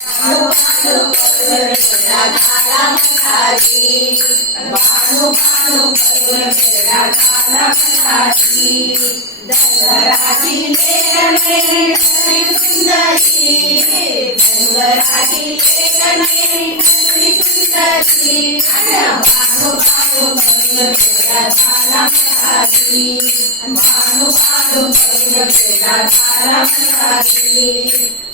भानु भानु करुण मेरा धारा मनाजी, भानु भानु करुण मेरा धारा मनाजी, धनराजी लेखने धनी सुंदरी, धनराजी लेखने धनी सुंदरी, भानु भानु करुण मेरा धारा मनाजी, भानु भानु करुण मेरा धारा मनाजी,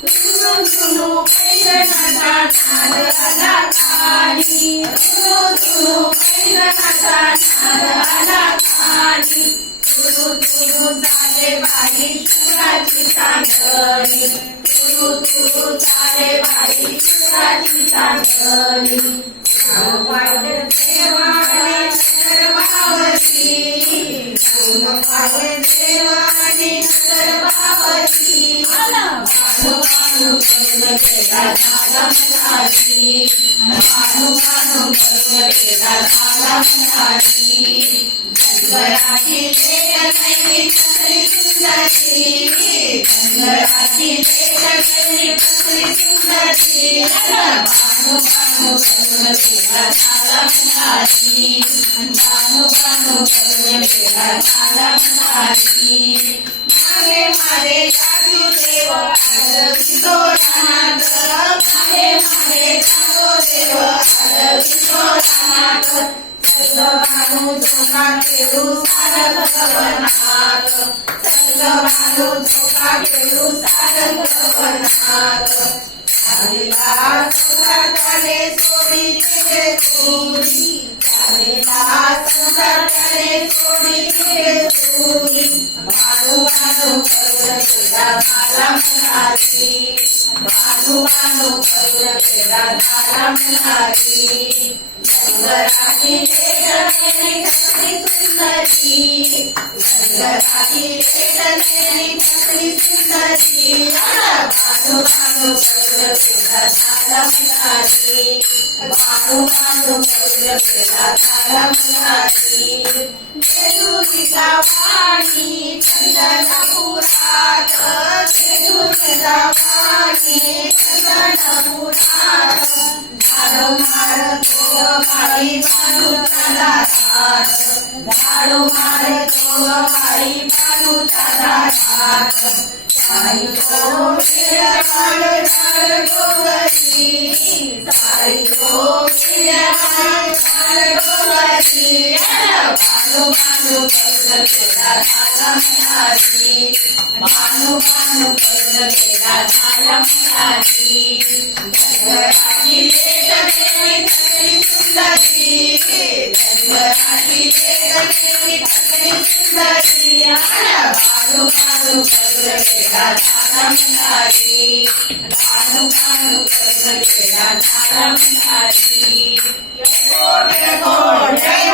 सुनो पैगनाचा नाद आला खाली, सुनो पैगनाचा नाद आला खाली, तुरु तुरु चाले बाई शुराची चांदणी, तुरु तुरु चाले बाई शुराची चांदणी, वाढे देवाने सर्वावती, वाढे देवाने सर्वावती, भानु भानु करुण मेरा धारा मनाजी, भानु भानु करुण मेरा धारा मनाजी, धनराजी लेखने धनी सुंदरी, धनराजी लेखने धनी सुंदरी, भानु भानु करुण मेरा धारा मनाजी, भानु भानु करुण मेरा धारा मनाजी, मागे मागे जागू देव आरवितो रानात, मागे मागे जागो देव आरवितो रानात, सर्गभानु झोका खेळू सारंग वनात, सर्गभानु झोका खेळू सारंग वनात, चालेला संसाराने सोडी गेले तुरी, चालेला संसाराने सोडी गेले तुरी, भानु भानु करुण मेरा धारा मनाजी, भानु भानु करुण मेरा धारा मनाजी, धनराजी लेखने धनी सुंदरी, धनराजी लेखने धनी सुंदरी, भानु भानु करुण मेरा धारा मनाजी, भानु भानु करुण मेरा धारा मनाजी, जेजुरीचा वाणी चंदनपुरात, जेजुरीचा वाणी चंदनपुरात, झाडो मार बाई बानूचा दारात, झाडो मार बाई बानूचा दारात, सारी तो मेरा झाड झाड डोंगरी, सारी तो मेरा झाड डोंगरी, भानु भानु करुण मेरा धारा मनाजी, भानु भानु करुण मेरा धारा मनाजी, धनराजी लेखने धनी सुंदरी, धनराजी लेखने धनी सुंदरी, भानु भानु करुण मेरा धारा मनाजी, भानु भानु करुण मेरा धारा मनाजी, जय हो जय